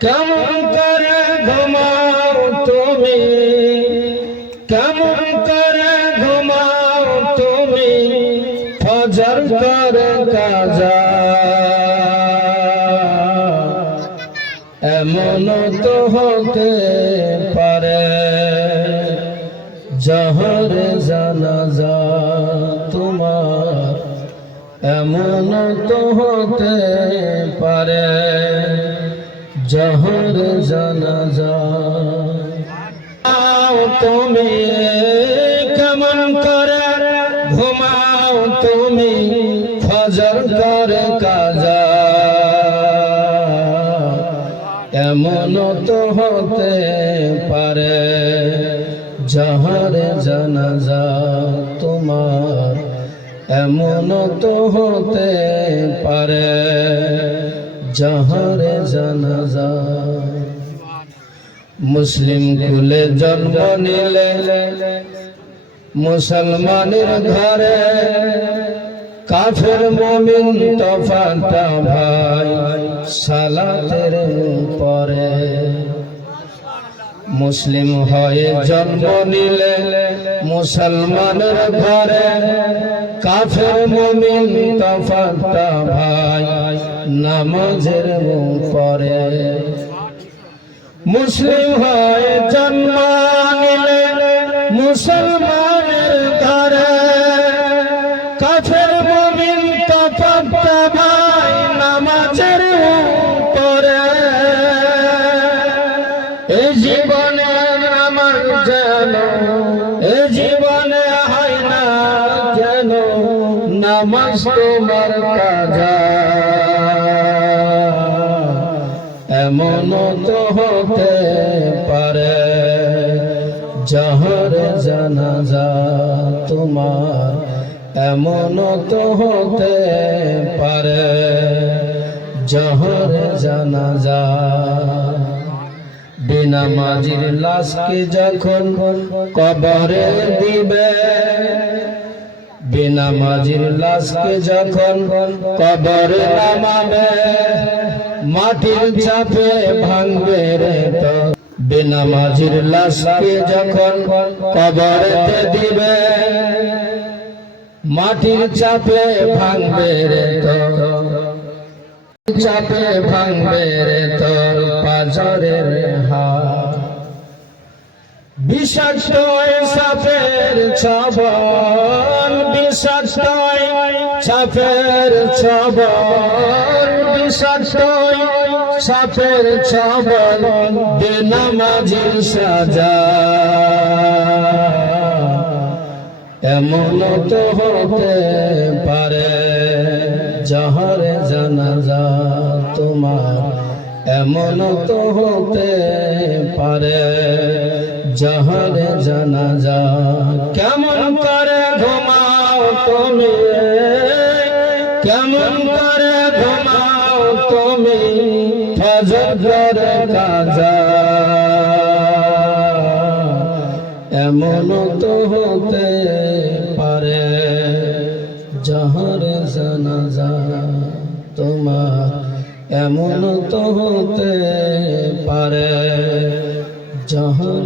কেমন করে ঘুমাও তুমি? কেমন করে ঘুমাও তুমি? ফজর করে কাজা। এমন তো হতে পারে, জহর জানাজা তোমার। এমন তো হতে পারে। জহর জানাজা। তুমি কেমন করে? ঘুমাও তুমি ফজর করে কাজা। এমন তো হতে পারে জহর জানাজা তোমার। এমন তো হতে পারে জহর জানাজা। মুসলিম কুলে জন্ম নিলে, মুসলমানের ঘরে কাফের মমিন তফাটা ভাই সালাতের পরে মুসলিম হয়ে জন্ম নিলে, মুসলমানের ঘরে কাফের মমিন তফাটা ভাই নামাজের পরে মুসলিম হয়ে জন্ম নিলে মুসলমানের ঘরে কাফের মুমিন নামাজের পরে এই জীবনে আমার এই জীবনে নামাজ তোমার কাজা এমন তো হতে পারে জহর জানাজা তোমার এমন তো হতে পারে জহর জানাজা বিনা মাজির লাশকে যখন কবরে দিবে বিনা মাজির লাশকে যখন কবরে নামাবে, মাটির চাপে ভাঙবে রে তো। বিনা মাঝির লাশকে যখন কবরেতে দিবে, মাটির চাপে ভাঙবে রে তো। চাপে ভাঙবে রে তোর পাজরের হাত। বিষাক্ত সাপের ছবল বিষাক্ত সাপের ছবল বিষাক্ত সাপের ছবল বেনামাজির সাজা। এমন তো হতে পারে, জহরে জানাজা তোমার এমন তো হতে পারে জানা যা কেমন করে ঘুমাও তুমি? কেমন করে ঘুমাও তুমি? এমন তো হতে পারে জহর জানাজা তোমার এমন তো হতে পারে জহর